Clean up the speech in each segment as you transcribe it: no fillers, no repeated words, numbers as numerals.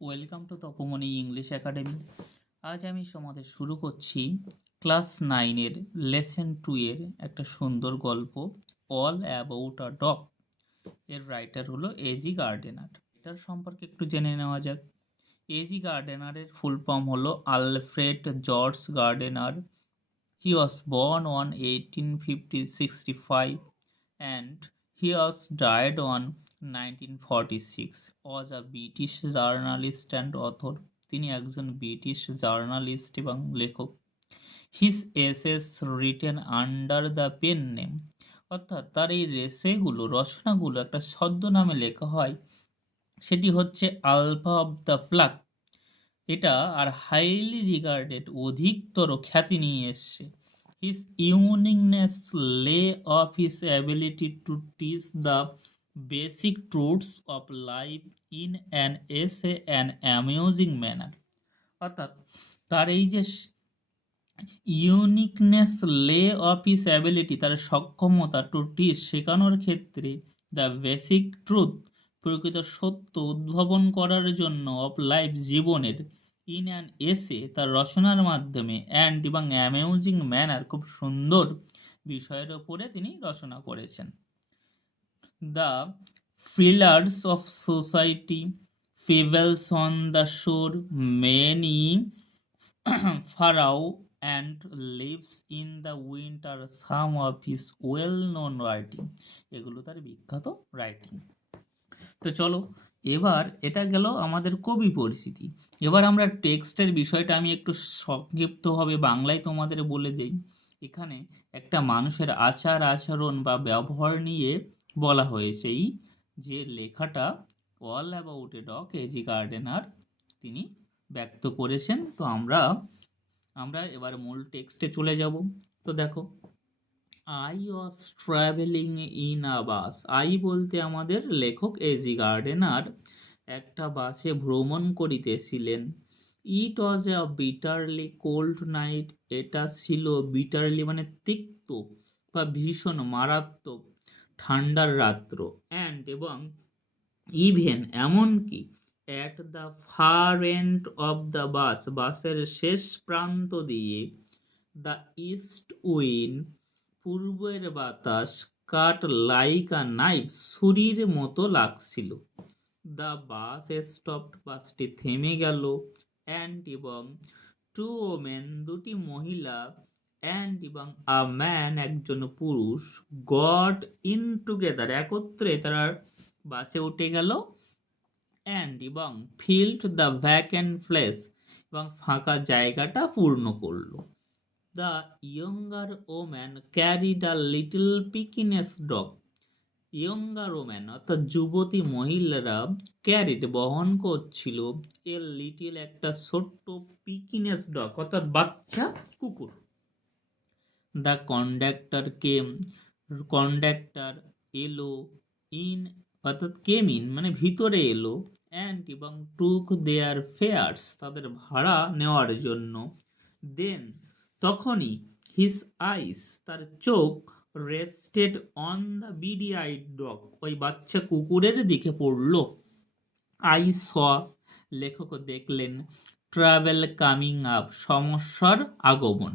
Welcome to Tapomoni English academy. আজ আমি তোমাদের শুরু করছি ক্লাস 9-এর লেসন 2-এর একটা সুন্দর গল্প, অল অ্যাবাউট আ ডগ। এর রাইটার হলো এজি গার্ডেনার। এটার সম্পর্কে একটু জেনে নেওয়া যাক। এজি গার্ডেনারের ফুল ফর্ম হলো Alfred George gardener. He was born on 1865 and he was died on 1946. Was a British journalist and author. তিনি একজন ব্রিটিশ জার্নালিস্ট এবং লেখক। His essays written under the pen name, অর্থাৎ তার এই রচনাগুলো একটা ছদ্মনামে লেখা হয়, সেটি হচ্ছে আলফা অফ দ্য ফ্লাগ। এটা আর হাইলি রিগার্ডেড, অধিকতর খ্যাতি নিয়ে এসছে। His uniqueness lay of his ability to teach the basic truths of life in an essay and amusing manner, অর্থাৎ তার এই যে ইউনিকনেস লে অফ হিস অ্যাবিলিটি, তার সক্ষমতা টু টিচ, শেখানোর ক্ষেত্রে, দ্য বেসিক ট্রুথ, প্রকৃত সত্য উদ্ভাবন করার জন্য, অফ লাইফ, জীবনের, ইন অ্যান এসে, তার রচনার মাধ্যমে, অ্যান্ড এবং অ্যামিউজিং ম্যানার, খুব সুন্দর বিষয়ের ওপরে তিনি রচনা করেছেন। The pillars of society, pebbles on the shore, many furrows and lives in the winter, some of his well-known writing, এগুলো তার বিখ্যাত রাইটিং। তো চলো, এবার এটা গেল আমাদের কবি পরিচিতি। এবার আমরা টেক্সটের বিষয়টা আমি একটু সংক্ষিপ্তভাবে বাংলায় তোমাদের বলে দেই। এখানে একটা মানুষের আচার আচরণ বা ব্যবহার নিয়ে বলা হয়েছে। এই যে লেখাটা all about a dog, AG gardener তিনি ব্যক্ত করেছেন। তো আমরা এবার মূল টেক্সটে চলে যাব। তো দেখো, I was travelling in a bus. I বলতে আমাদের লেখক এজি গার্ডেনার একটা বাসে ভ্রমণ করিতেছিলেন। ইট ওয়াজ এ বিটারলি কোল্ড নাইট। এটা ছিল বিটারলি মানে তিক্ত বা ভীষণ মারাত্মক ঠান্ডার রাত্র। অ্যান্ড এবং ইভেন এমনকি at the far end of the bus, বাসের শেষ প্রান্ত দিয়ে, দ্য ইস্ট উইন্ড, পূর্বের বাতাস, কাট লাইক আ নাইফ, ছুরির মতো লাগছিল। দ্য বাস স্টপড, বাসটি থেমে গেল। অ্যান্ড এবং টু ওমেন, দুটি মহিলা, অ্যান্ড এবং আ ম্যান, একজন পুরুষ, গট ইন টুগেদার, একত্রে তারা বাসে উঠে গেল। অ্যান্ড এবং ফিল্ড দ্য ভ্যাকেন্ট প্লেস, এবং ফাঁকা জায়গাটা পূর্ণ করলো। The younger woman carried a little Pekinese dog. Younger woman অর্থাৎ যুবতী মহিলারা, ক্যারিড বহন করছিল, এ লিটিল একটা ছোট্ট, পিকিনেস ডগ অর্থাৎ বাচ্চা কুকুর। দ্য কন্ডাক্টর কেম, কন্ডাক্টর এলো, ইন অর্থাৎ কেম ইন মানে ভিতরে এলো, অ্যান্ড এবং টুক দেয়ার ফেয়ার্স, তাদের ভাড়া নেওয়ার জন্য। দেন তখনই, হিস আইস, তার চোখ, rested on the beady eyed dog, ওই বাচ্চা কুকুরের দিকে পড়ল। আই স, লেখক দেখলেন, ট্রাভেল কামিং আপ, সমস্যার আগমন।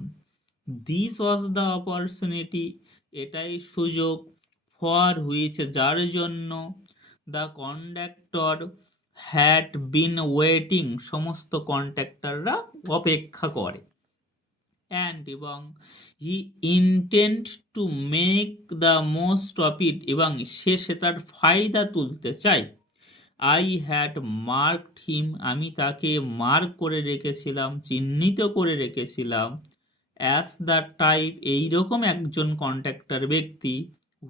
দিস ওয়াজ দ্য অপরচুনিটি, এটাই সুযোগ, ফর হুইচ, যার জন্য, the conductor had been waiting, সমস্ত কন্ট্রাক্টররা অপেক্ষা করে। অ্যান্ড এবং he intend to make the most of it, এবং সে সেটার ফায়দা তুলতে চায়। আই হ্যাড মার্কড হিম, আমি তাকে মার্ক করে রেখেছিলাম, চিহ্নিত করে রেখেছিলাম। অ্যাজ দ্য টাইপ, এইরকম একজন কন্ট্রাক্টর ব্যক্তি,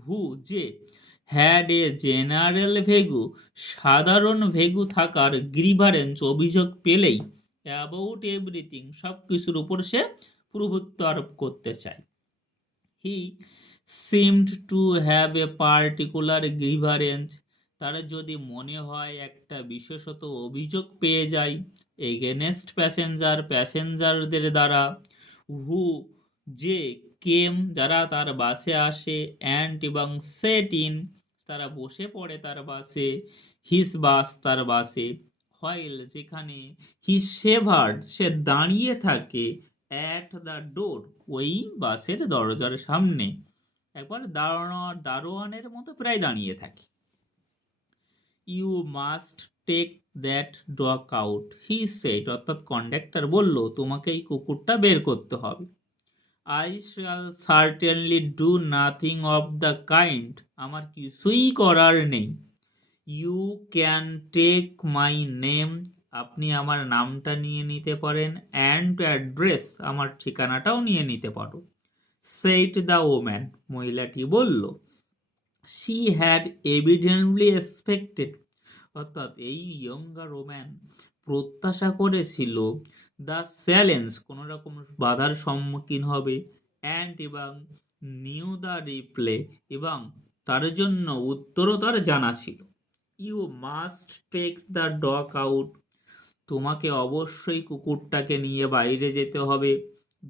হু, যে, হ্যাড এ জেনারেল ভেগু, সাধারণ ভেগু থাকার, গ্রিভারেন্স, অভিযোগ পেলেই, অ্যাবাউট এভরিথিং, সব কিছুর উপর সে প্রভুত্ব আরোপ করতে চায়। He seemed to have a particular grievance, তার যদি মনে হয় একটা বিশেষত অভিযোগ পেয়ে যায়, এগেনেস্ট প্যাসেঞ্জার, প্যাসেঞ্জারদের দ্বারা, হু, যে, কেম, যারা তার বাসে আসে, অ্যান্ড এবং সেট ইন, তারা বসে পড়ে তার বাসে, হিস বাস, তার বাসে, হোয়াইল যেখানে হি শেভার্ড সে দাঁড়িয়ে থাকে অ্যাট দ্য ডোর ওই বাসের দরজার সামনে, একবার দারোয়ানের মতো প্রায় দাঁড়িয়ে থাকে। You must take that dog out he said, অর্থাৎ কন্ডাক্টর বলল তোমাকে এই কুকুরটা বের করতে হবে। I shall certainly do nothing of the kind, আমার কিছুই করার নেই। You can take my name, আপনি আমার নামটা নিয়ে নিতে পারেন, অ্যান্ড অ্যাড্রেস, আমার ঠিকানাটাও নিয়ে নিতে পারো। সেইড দ্য ওম্যান, মহিলাটি বলল। শি হ্যাড এভিডেন্টলি এক্সপেক্টেড, অর্থাৎ এই ইয়ঙ্গার ওম্যান প্রত্যাশা করেছিল দ্য চ্যালেঞ্জ, কোনো রকম বাধার সম্মুখীন হবে, অ্যান্ড এবং নিউ দ্য রিপ্লে, এবং তার জন্য উত্তরও তার জানা ছিল। You must take the dog out, তোমাকে অবশ্যই কুকুরটাকে নিয়ে বাইরে যেতে হবে।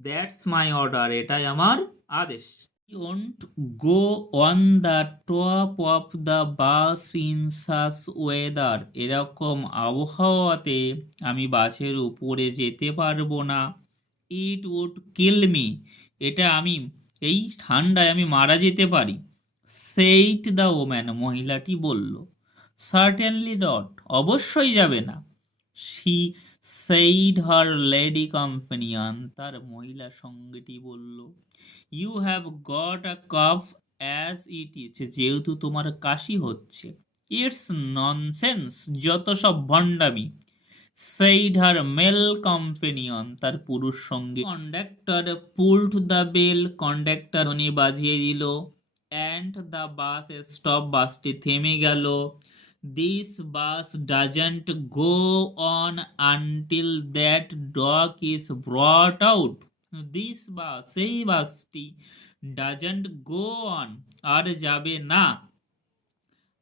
দ্যাটস মাই অর্ডার, এটাই আমার আদেশ। Don't go on the top of the bus in সাস weather, এরকম আবহাওয়াতে আমি বাসের উপরে যেতে পারবো না। ইট উড কিল মি, এটা আমি এই ঠান্ডায় আমি মারা যেতে পারি। সেইড দ্য ওম্যান, মহিলাটি বলল। সার্টেনলি নট, অবশ্যই যাবে না। She said her lady companion, তার মহিলা সঙ্গীটি বলল। You have got a cough as it is, যেহেতু তোমার কাশি হচ্ছে। ইটস ননসেন্স, যত সব ভণ্ডামি। সেইড হার মেল কম্পেনিয়ন, তার পুরুষ সঙ্গী। Conductor pulled the bell, conductor উনি বাজিয়ে দিল। অ্যান্ড দ্য বাস স্টপ, বাসটি থেমে গেল। This bus doesn't go on until that dog is ব্রট out, this bus, সেই বাসটি ডাজন্ট গো অন, আর যাবে না,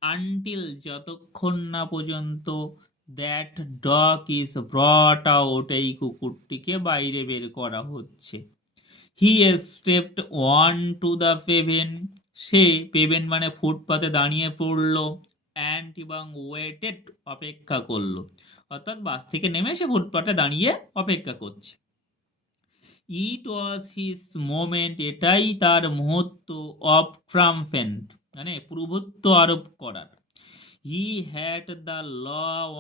আনটিল, যতক্ষণ না পর্যন্ত, দ্যাট ডগ ইজ ব্রট আউট, এই কুকুরটিকে বাইরে বের করা হচ্ছে। হি স্টেপড অন টু দ্য পেভেন, সে পেভেন মানে ফুটপাতে দাঁড়িয়ে পড়ল। অ্যান্ড এবং ওয়েটেড, অপেক্ষা করলো, অর্থাৎ বাস থেকে নেমে সে ফুটপাতে দাঁড়িয়ে অপেক্ষা করছে। ইট ওয়াজ হিজ মোমেন্ট, এটাই তার মুহূর্ত। অফ ট্রাম্পেন্ট মানে প্রভুত্ব আরোপ করার। He had the law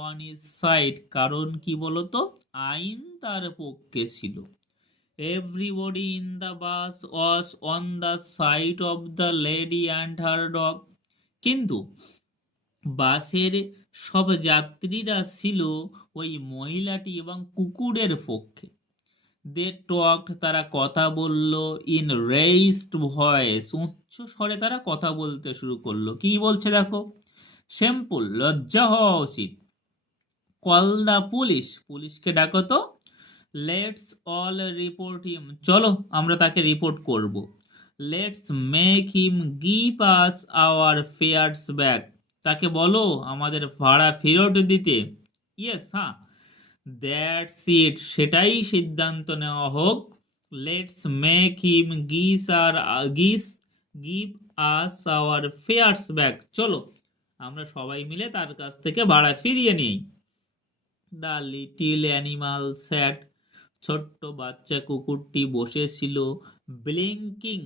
on his side, কারণ কি বলতো, আইন তার পক্ষে ছিল। Everybody in the bus was on the side of the lady and her dog, কিন্তু বাসের সব যাত্রীরা ছিল ওই মহিলাটি এবং কুকুরের পক্ষে। দে টকড, তারা কথা বলল। ইন রেইজড ভয়েস, উচ্চ স্বরে তারা কথা বলতে শুরু করলো। কি বলছে দেখো, শ্যাম্পুল, লজ্জা হওয়া উচিত। কল দ্য পুলিশ, পুলিশকে ডাকো তো। লেটস অল রিপোর্ট হিম, চলো আমরা তাকে রিপোর্ট করব। Let's make him give us our fares back, তাকে বলো আমাদের ভাড়া ফেরত দিতে। ইয়েস, হ্যাঁ, দ্যাটস ইট, সেটাই সিদ্ধান্ত নেওয়া হোক। Let's make him give us our fares back, চলো আমরা সবাই মিলে তার কাছ থেকে ভাড়া ফিরিয়ে নিই। দ্য লিটিল অ্যানিমাল স্যাট, ছোট্ট বাচ্চা কুকুরটি বসেছিল। ব্লিঙ্কিং,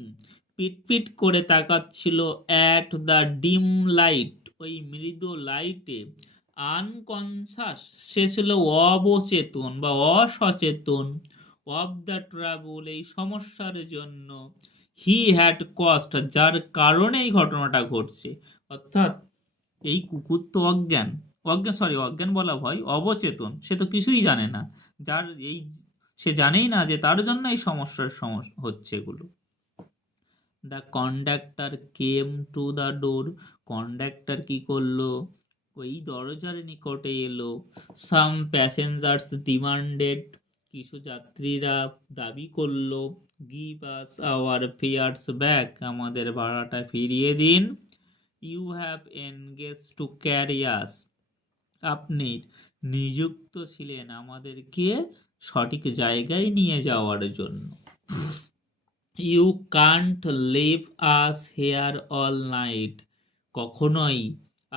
পিটপিট করে তাকাচ্ছিল। অ্যাট দ্য ডিম লাইট, ওই মৃদু লাইটে। আনকনসাস, সে ছিল অবচেতন বা অসচেতন। অফ দ্য ট্রাবল, এই সমস্যার জন্য। হি হ্যাড কস্ট, যার কারণে এই ঘটনাটা ঘটছে, অর্থাৎ এই কুকুর তো অজ্ঞান বলা ভয়, অবচেতন, সে তো কিছুই জানে না, যার এই সে জানেই না যে তার জন্য এই সমস্যা হচ্ছে এগুলো। The conductor came to the door, conductor কি করলো, ওই দরজার নিকটে এলো। সাম প্যাসেঞ্জার্স ডিমান্ডেড, কিছু যাত্রীরা দাবি করলো। Give us our fares back, আমাদের ভাড়াটা ফিরিয়ে দিন। You have engage to carry us, আপনি নিযুক্ত ছিলেন আমাদেরকে সঠিক জায়গায় নিয়ে যাওয়ার জন্য। You can't leave us here all night, কখনোই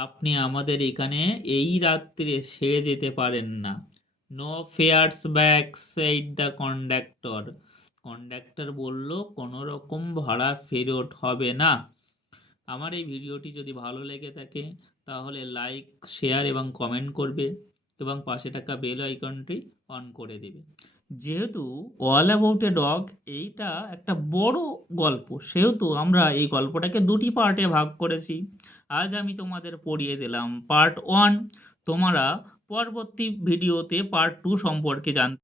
আপনি আমাদের এখানে এই রাত্রে সেরে যেতে পারেন না। No fares back, said the conductor. Conductor বলল কোনো রকম ভাড়া ফেরত হবে না। আমার এই ভিডিওটি যদি ভালো লেগে থাকে তাহলে লাইক, শেয়ার এবং কমেন্ট করবে এবং পাশে থাকা বেল আইকনটি অন করে দেবে। যেহেতু অল অ্যাবাউট এ ডগ এইটা একটা বড় গল্প, সেহেতু আমরা এই গল্পটাকে দুটি পার্টে ভাগ করেছি। আজ আমি তোমাদের পড়িয়ে দিলাম পার্ট 1। তোমরা পরবর্তী ভিডিওতে পার্ট 2 সম্পর্কে জানতে